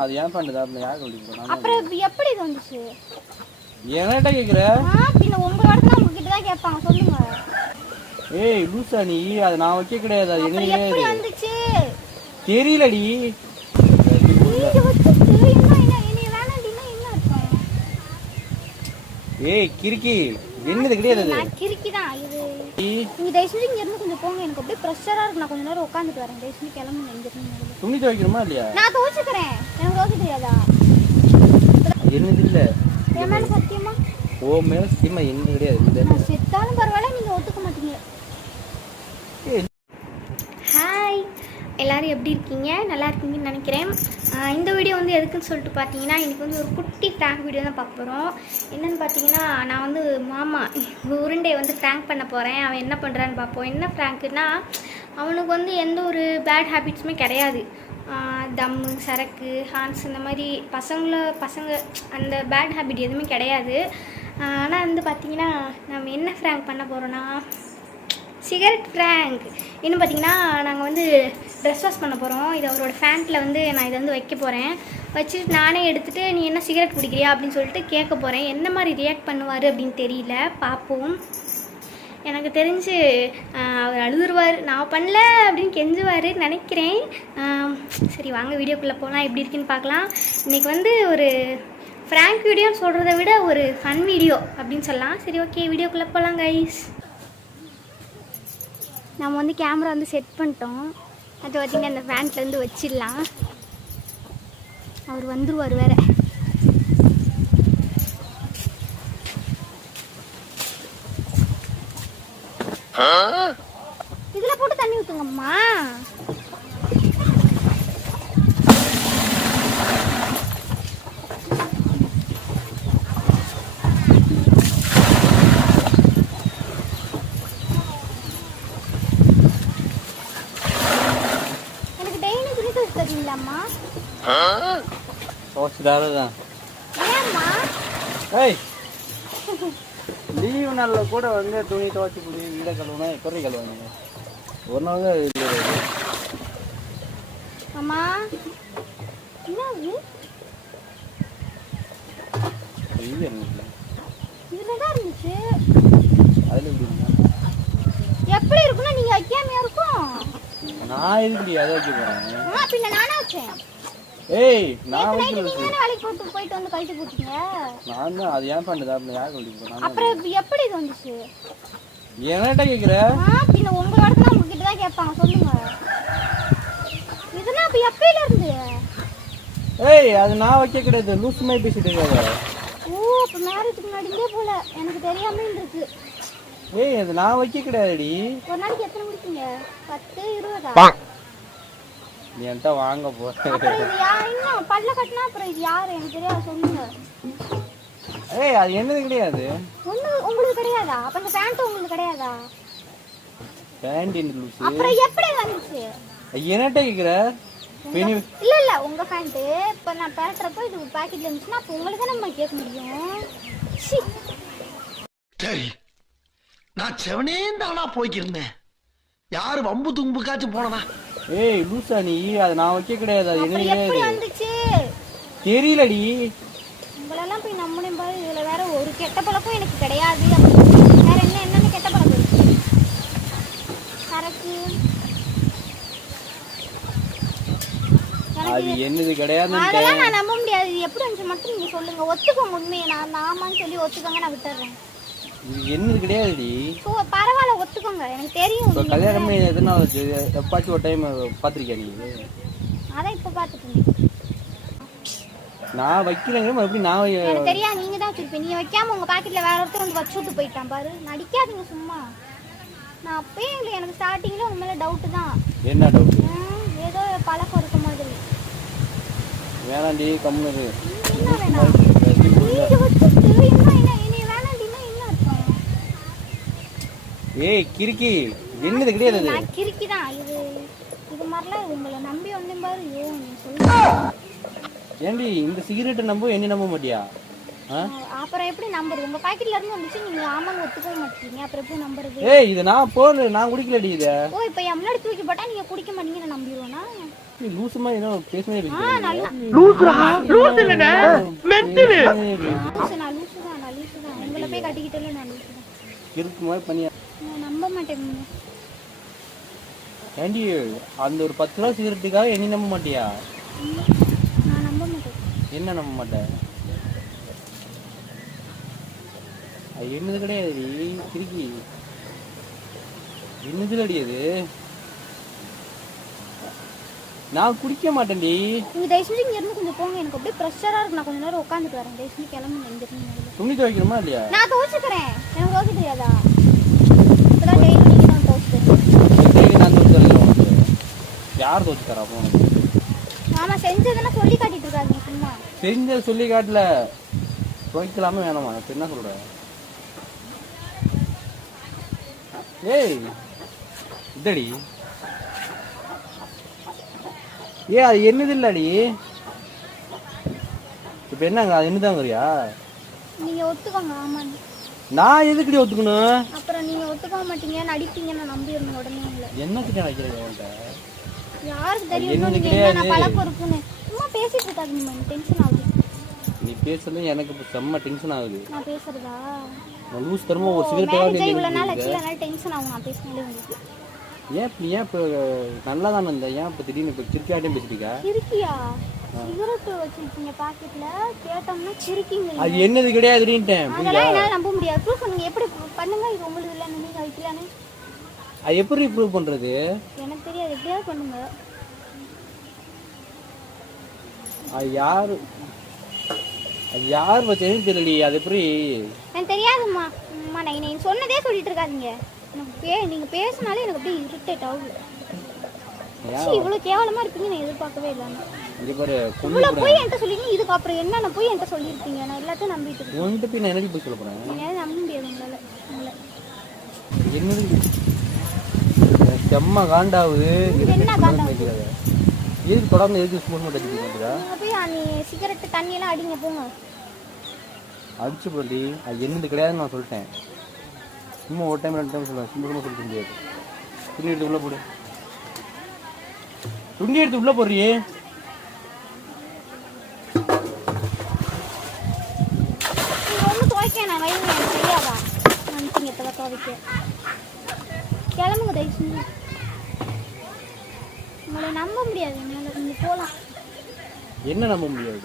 அது ஏன் பண்ணுது அப்படி யார் நான் அப்புறம் எப்படி இது வந்துச்சு? என்கிட்ட கேக்குற? பின்ன உங்களோட தான் உங்ககிட்ட தான் கேட்பாங்க. சொல்லுங்க. ஏய் லூசா நீ. அது நான் வைக்க கிடையாது. அது என்ன வந்துச்சு? தெரியலடி நீங்க வச்சுட்டு என்ன என்ன என்னைய வேணாண்டின்னா என்ன அர்த்தம் ஏய் கிறுக்கி. என்னது கிடையாது நான் கிறுக்கி தான் இது நீங்க தயவு செஞ்சு இங்க இருந்து கொஞ்சம் போங்க. எனக்கு அப்படியே ப்ரெஷரா இருக்கு. நான் கொஞ்ச நேரம் உட்காந்துட்டு வரேன். தயவு செஞ்சு கிளம்புங்க. இங்க இருந்து. துணி துவைக்கணுமா இல்லையா? நான் துவச்சுக்கிறேன். எனக்கு துவைக்க தெரியாதா? என்னது இல்ல? என் மேல சத்தியமா? ஓ மேல சீமா என்ன கிடையாது? செத்தாலும் பரவாயில்ல நீங்க ஒத்துக்க மாட்டீங்க ஏய், ஹாய் எல்லோரும் எப்படி இருக்கீங்க? நல்லா இருக்கீங்கன்னு நினைக்கிறேன். இந்த வீடியோ வந்து எதுக்குன்னு சொல்லிட்டு பார்த்தீங்கன்னா இன்றைக்கி வந்து ஒரு குட்டி ஃப்ராங்க் வீடியோ தான் பார்க்க போகிறோம் என்னன்னு பார்த்தீங்கன்னா நான் வந்து மாமா உருண்டை வந்து ஃப்ராங்க் பண்ண போகிறேன் அவன் என்ன பண்ணுறான்னு பார்ப்போம். என்ன ஃப்ராங்க்குன்னா அவனுக்கு வந்து எந்த ஒரு பேட் ஹேபிட்ஸுமே கிடையாது. தம்மு சரக்கு ஹான்ஸ் இந்த மாதிரி பசங்கள பசங்க அந்த பேட் ஹேபிட் எதுவுமே கிடையாது. ஆனால் வந்து பார்த்தீங்கன்னா நம்ம என்ன ஃப்ராங்க் பண்ண போகிறோன்னா சிகரெட் ஃப்ராங்க் இன்னும் பார்த்தீங்கன்னா நாங்கள் வந்து ட்ரெஸ் வாஷ் பண்ண போகிறோம் இது அவரோட ஃபேண்ட்டில் வந்து நான் இதை வந்து வைக்க போகிறேன் வச்சுட்டு நானே எடுத்துகிட்டு நீ என்ன சிகரெட் குடிக்கிறியா அப்படின்னு சொல்லிட்டு கேட்க போகிறேன் என்ன மாதிரி ரியாக்ட் பண்ணுவார் அப்படின்னு தெரியல. பார்ப்போம் எனக்கு தெரிஞ்சு அவர் அழுதுருவார். நான் பண்ணல அப்படின்னு கெஞ்சுவார். நினைக்கிறேன். சரி வாங்க வீடியோக்குள்ளே போகலாம் எப்படி இருக்குன்னு பார்க்கலாம் இன்றைக்கி வந்து ஒரு ஃப்ராங்க் வீடியோன்னு சொல்கிறத விட ஒரு ஃபன் வீடியோ அப்படின்னு சொல்லலாம். சரி ஓகே வீடியோக்குள்ளே போகலாம் கைஸ் நம்ம வந்து கேமரா வந்து செட் பண்ணிட்டோம். அது பார்த்தீங்கன்னா அந்த ஃபேன்ட்ல இருந்து வச்சிடலாம். அவர் வந்துருவார் வேற. இதுல போட்டு தண்ணி ஊத்துங்கம்மா எனக்கு டெய்லி துணி துவைச்சு தருவீங்களாம்மா துவைச்சுதாரு தான் ஏம்மா? ஏய் லீவு நாளில் கூட வந்து துணி துவைச்சி புடி வீடை கழுவுனா எப்படி கழுவாங்க ஒரு நாள் தான் இது. அம்மா எப்படி இருக்கும்னா நீங்க வைக்காமையா இருக்கும். நான் எதுக்கு அதை வைக்க போகிறேன் ஆ பின்ன நானே வச்சேன். ஏய் நான் வைக்கல நீங்க வேலைக்கு போட்டு போயிட்டு வந்து கழிச்சு போட்டீங்க. நான் தான் அது ஏன் பண்ணுது அப்படி யார் கண்டுபிடிப்பா நான் அப்புறம் எப்படி இது வந்துச்சு? என்கிட்ட கேட்குற ஆ பின்ன உங்களோட தான் உங்ககிட்ட தான் கேட்பாங்க சொல்லுங்க. இதெல்லாம் அப்ப எப்பயில இருந்து? ஏய் அது நான் வைக்க கிடையாது. லூஸ் மாதிரி பேசிட்டு இருக்காத. ஓ அப்ப மேரேஜுக்கு முன்னாடியே போல. எனக்கு தெரியாம இருக்கு ஏய் அது நான் வைக்க கிடையாதுடி. ஒரு நாளைக்கு எத்தனை முடிப்பீங்க பத்து இருபதா? நீ என்கிட்ட வாங்க போ. அப்புறம் இது யார் இன்னும் பல்ல கட்டினா அப்புறம் இது யாரு? எனக்கு தெரியாது சொல்லுங்க. ஏய் அது என்னது கிடையாது? ஒண்ணு உங்களுக்கு கிடையாதா? அப்ப இந்த பேண்ட் உங்களுக்கு கிடையாதா? பேண்டின் லூஸ் அப்புறம் எப்படி வந்துச்சு? என்கிட்ட கேட்குற பெனி இல்ல இல்ல உங்க பேண்ட் இப்ப நான் பேசுறப்ப இது பாக்கெட்ல இருந்துச்சுன்னா அப்ப உங்களுக்கு தான் நம்ம கேட்க முடியும். சரி நான் செவனே தானா போய்க்கிருந்தேன். யாரு வம்பு தும்புக்காச்சும் போனனா ஏய் லூசா நீ. அது நான் வைக்க கிடையாது. அது என்ன அப்புறம் எப்படி கிடையாது வந்துச்சு? தெரியலடி. உங்களெல்லாம் போய் நம்பினேன் பாரு. இதுல வேற ஒரு கெட்ட பழக்கம் எனக்கு கிடையாது. அப்படி வேற என்ன என்னென்ன கெட்ட பழக்கம் இருக்கு? சரக்கு. அது என்னது கிடையாதுன்னு அதெல்லாம் நான் நம்ப முடியாது. இது எப்படி வந்துச்சு? மட்டும் நீங்க சொல்லுங்க. ஒத்துக்கோங்க உண்மையை. நான் ஆமான்னு சொல்லி ஒத்துக்கோங்க நான் விட்டுறேன். என்னது கிடையாதுடி. பரவாயில்ல ஒத்துக்கோங்க. எனக்கு தெரியும் இப்போ கல்யாணமே எத்தனை ஆச்சு எப்பாச்சும் ஒரு டைம் பார்த்துருக்கியா நீ அதான் இப்போ பார்த்துட்டு நான் வைக்கிறேங்க எப்படி நான் எனக்கு தெரியாது நீங்க தான் வச்சிருப்பீங்க. நீங்க வைக்காம உங்க பாக்கெட்ல வேற ஒருத்தர் வந்து வச்சு விட்டு போயிட்டான் பாரு. நடிக்காதீங்க சும்மா. நான் அப்பயே இல்லை எனக்கு ஸ்டார்டிங்ல உங்க மேல டவுட் தான். என்ன டவுட் ஏதோ பழக்கம் இருக்க மாதிரி. வேணாண்டி கம்முனு என்ன வேணாம் நீங்க வச்சுட்டு என்ன என்ன என்னைய வேணாண்டின்னா என்ன அர்த்தம் ஏய் கிறுக்கி. என்னது கிடையாது அது? நான் கிறுக்கி தான். இது இது மாதிரிலாம் உங்களை நம்பி வந்தேன் பாரு ஐயோ நீ சொல்லு ஏண்டி இந்த சிகரெட்டை நம்ப என்ன நம்ப மாட்டியா? ஆ? அப்புறம் எப்படி நம்புறது? உங்க பாக்கெட்ல இருந்து வந்துச்சு நீங்க ஆமாங்க ஒத்துக்க மாட்டீங்க. அப்புறம் எப்படி நம்புறது? ஏய் இது நான் போன நான் குடிக்கலடி இத. ஓ இப்போ என் முன்னாடி தூக்கி போட்டா நீங்க குடிக்க மாட்டீங்கன்னு நம்பிடுவேனா? நீ லூசு மாதிரி என்ன லூசு மென்டலு லூசு நான் லூசு தான் நான் லூசு தான். உங்களை போய் கட்டிக்கிட்டல நான் லூசு தான். இருக்கு மாதிரி பண்ணியா? நான் நம்ப மாட்டேன். ஏண்டி அந்த ஒரு பத்து ரூபா சிகரெட்டுக்காக என்னை நம்ப மாட்டியா? நான் நம்ப மாட்டேன். என்ன நம்ப மாட்டேன் அது என்னது கிடையாது கிறுக்கி என்னதுல அடியாது நான் குடிக்க மாட்டேன்டி. நீங்கள் தயவு செஞ்சு இங்க இருந்து கொஞ்சம் போங்க. எனக்கு அப்படியே ப்ரெஷராக இருக்கு. நான் கொஞ்ச நேரம் உட்காந்துட்டு வரேன். தயவு செஞ்சு கிளம்புங்க. இங்க இருந்து. துணி துவைக்கணுமா இல்லையா? நான் துவைச்சுக்கிறேன். எனக்கு துவைக்க தெரியாதா இப்போதான் டெய்லி நீங்கள் தான் துவைச்சு டெய்லி நான் துவைச்சு தரல உனக்கு யார் தரா அப்போ? ஆமாம் செஞ்சதெல்லாம் சொல்லி காட்டிட்டு இருக்காதீங்க சும்மா. தெரிஞ்ச சொல்லி காட்டல. துவைக்கலாமா வேணாமா? இப்ப என்ன சொல்ற? ஏய் இதடி ஏ அது என்னது இல்லடி இப்ப என்னங்க அது என்னதாங்கறியா? நீங்கள் ஒத்துக்கோங்க ஆமாம். நான் எதுக்குடி ஒத்துக்கணும்? அப்புறம் நீங்கள் ஒத்துக்க மாட்டீங்க நான் நம்பிடணும் உடனே உங்களை. என்னத்துக்கு நினைக்கிறேன் உன்கிட்ட? யாருக்கு தெரியும்? இன்னும் நீங்க. என்ன பழக்கம் இருக்குன்னு சும்மா பேசிட்டு இருக்காதீங்க மேம் டென்ஷன் ஆகுது நீ பேசுறது எனக்கு இப்ப செம்ம டென்ஷன் ஆகுது. நான் பேசுறதா? நான் லூஸ் தரமா ஒரு சிகரெட் இவ்வளோ நாள் ஆச்சு அதனால டென்ஷன் ஆகும். நான் பேசினாலே உங்களுக்கு. ஏன் இப்ப ஏன் இப்போ நல்லா தானே இருந்த? ஏன் இப்போ திடீர்னு இப்போ சிரிக்காட்டையும் பேசிட்டீங்க சிரிக்கியா? சிகரெட் வச்சிருக்கீங்க பாக்கெட்ல கேட்டோம்னா சிரிக்கீங்க. அது என்னது கிடையாதுன்ட்டேன் அதெல்லாம் என்னால நம்ப முடியாது. ப்ரூஃப் நீங்க எப்படி பண்ணுங்க? இது உங்களுக்கு இல்லைன்னு நீங்க வைக்கலான்னு அது எப்படி ப்ரூவ் பண்றது? எனக்கு தெரியாது. எப்படியாவது பண்ணுங்க. அது யாரு? அது யார் வச்சதுன்னு தெரியலையே. அது எப்படி? எனக்கு தெரியாதும்மா. அம்மா நான் நீங்க சொன்னதே சொல்லிட்டு இருக்காதீங்க. எனக்கு பே நீங்க பேசினாலே எனக்கு அப்படியே இரிட்டேட் ஆகுது. ஏன்? சீ, இவ்வளவு கேவலமா இருப்பீங்க நான் எதிர்பார்க்கவே இல்லாம இங்க பாரு கொண்டு இவ்வளவு போய் என்கிட்ட சொல்லிங்க இதுக்கு அப்புறம் என்னென்ன போய் என்கிட்ட சொல்லியிருப்பீங்க நான் எல்லாத்தையும் நம்பிட்டு இருக்கேன். உன்கிட்ட போய் நான் என்னடி போய் சொல்ல போறேன்? என்னால நம்ப முடியாது உங்களால. உங்களை. என்னது? எனக்கு செம்ம காண்டாவுது எதுக்கு தொடர்ந்து எதுக்கு ஸ்பூன் மட்டும் அடிக்கிறீங்க நீங்க போய் நீ சிகரெட் தண்ணி எல்லாம் அடிங்க போங்க. அடிச்சு போடி அது என்னது கிடையாதுன்னு நான் சொல்லிட்டேன். சும்மா ஒரு டைம் ரெண்டு டைம் சொல்லுவேன் சும்மா சும்மா சொல்லிக்க முடியாது துணி எடுத்து உள்ள போடு. துணி எடுத்து உள்ள போடுறியே கிளம்புங்க தயவு செஞ்சு. உங்களை நம்ப முடியாது. என்னால் நீங்கள் போகலாம் என்ன நம்ப முடியாது?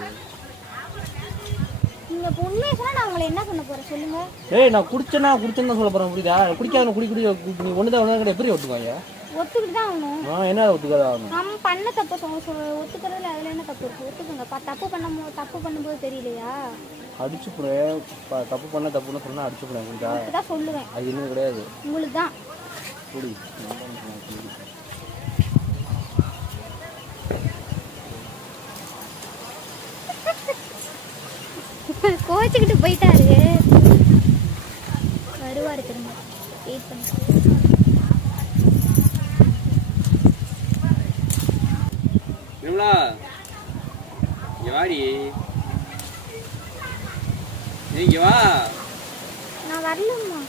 நீங்கள் இப்போ உண்மையை சொன்னால் நான் உங்களை என்ன பண்ண போகிறேன் சொல்லுங்கள் ஏய் நான் குடிச்சேன்னா குடிச்சேன்னு தான் சொல்ல போறேன். புரியுதா? குடிக்காத குடி குடி நீ ஒன்று தான் ஒன்று எப்படி ஒத்துக்குவாங்க ஒத்துக்கிட்டு தான் ஆகணும். ஆ என்ன ஒத்துக்காத ஆகணும்? நம்ம பண்ண தப்பு ஒத்துக்கிறதுல அதில் என்ன தப்பு இருக்குது ஒத்துக்குங்க. பா தப்பு பண்ணும்போது தப்பு பண்ணும்போது தெரியலையா? அடிச்சு போடுறேன் ப- தப்பு பண்ண தப்புன்னு சொன்னா அடிச்சு அப்படி தான் சொல்லுவேன். அது என்ன கிடையாது. உங்களுக்கு தான் குடி கோச்சிக்கிட்டு போயிட்டாரு. வருவாரு திரும்ப. வெயிட் பண்ணி இங்க வாடி. இங்க வா. நான் வரலம்மா.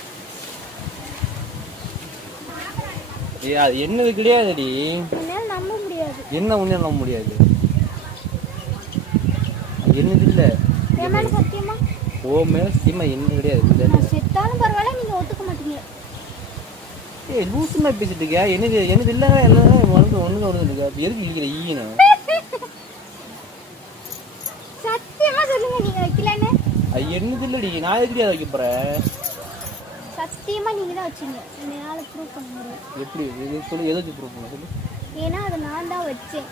ஏய் அது என்னது கிடையாதுடி. என்னால் நம்ப முடியாது. என்ன ஒண்ணு நம்ப முடியாது? என்னது இல்ல? என் மேலே சத்தியமா? ஓ மேல சீமா என்ன கிடையாது. செத்தாலும் பரவாயில்ல நீங்கள் ஒத்துக்க மாட்டீங்க. ஏய் லூசு மாதிரி பேசிட்டு இருக்கியா? என்னது என்னது இல்ல எல்லாம் ஒன்று ஒன்று ஒன்று இருக்கா எதுக்கு இருக்கிற ஈயணும் சத்தியமா சொல்லுங்க நீங்க வைக்கலன்னு அது என்னது இல்லடி? நான் எதுக்கு அதை வைக்க போறேன் சத்தியமா நீங்க தான் வச்சீங்க. என்னால ப்ரூவ் பண்ண முடியும் எப்படி? இது சொல்லு எதை வச்சு ப்ரூவ் பண்ண சொல்லு. ஏன்னா அதை நான் தான் வச்சேன்.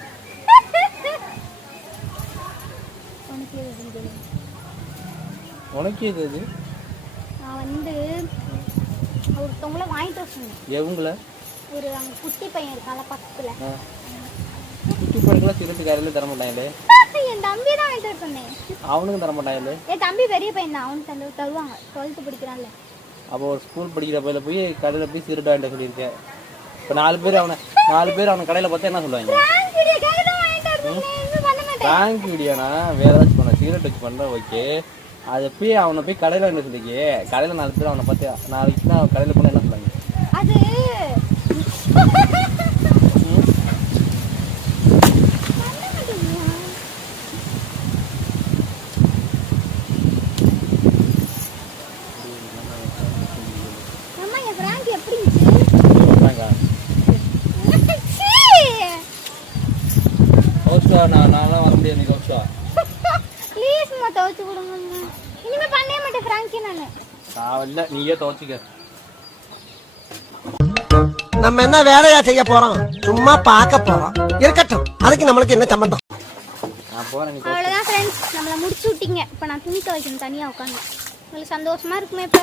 உனக்கு எது? உனக்கு எது அது? நான் வந்து ஒருத்தவங்கள வாங்கிட்டு வர சொன்னேன். எவங்கள ஒரு அங்க குட்டி பையன் இருக்கான்ல பக்கத்துல. குட்டி பழக்கெல்லாம் சிகரெட்டு காரையில தர மாட்டாங்களே. என் தம்பி தான் வாங்கிட்டு வர சொன்னேன். அவனுக்கும் தர மாட்டாங்களே. என் தம்பி பெரிய பையன் தான். அவனுக்கு தந்து தருவாங்க. டுவெல்த்து படிக்கிறான்ல. அப்போ ஒரு ஸ்கூல் படிக்கிற பையில போய் கடையில் போய் சிகரெட் வாங்கிட்டு சொல்லியிருக்கேன். இப்போ நாலு பேர் அவனை நாலு பேர் அவனை கடையில் பார்த்தா என்ன சொல்லுவாங்க? பேங்க் வீடியோனா வேற ஏதாச்சும் பண்ண சிகரெட் வச்சு பண்ணுற ஓகே அது போய் அவனை போய் கடையில் நிறுத்துக்கு கடையில் நடத்துட்டு அவனை பார்த்து நாளைக்கு நான் கடையில் போனால் என்ன சொன்னாங்க? அது நான் நான்லாம் வர முடியாது கௌஷா ப்ளீஸ் மா துவச்சு கொடுங்க பண்ணவே மாட்டேன் ஃப்ராங்கி நான். இல்லை நீயே துவச்சிக்க. நம்ம என்ன வேலையா செய்ய போறோம்? சும்மா பார்க்க போறோம். இருக்கட்டும். அதுக்கு நம்மளுக்கு என்ன சம்பந்தம். அவ்வளோதான் ஃப்ரெண்ட்ஸ் நம்மளை முடிச்சு விட்டீங்க. இப்போ நான் துணி துவைக்கணும் தனியாக உட்காந்து உங்களுக்கு சந்தோஷமா இருக்குமே இப்போ?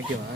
ஓகேவா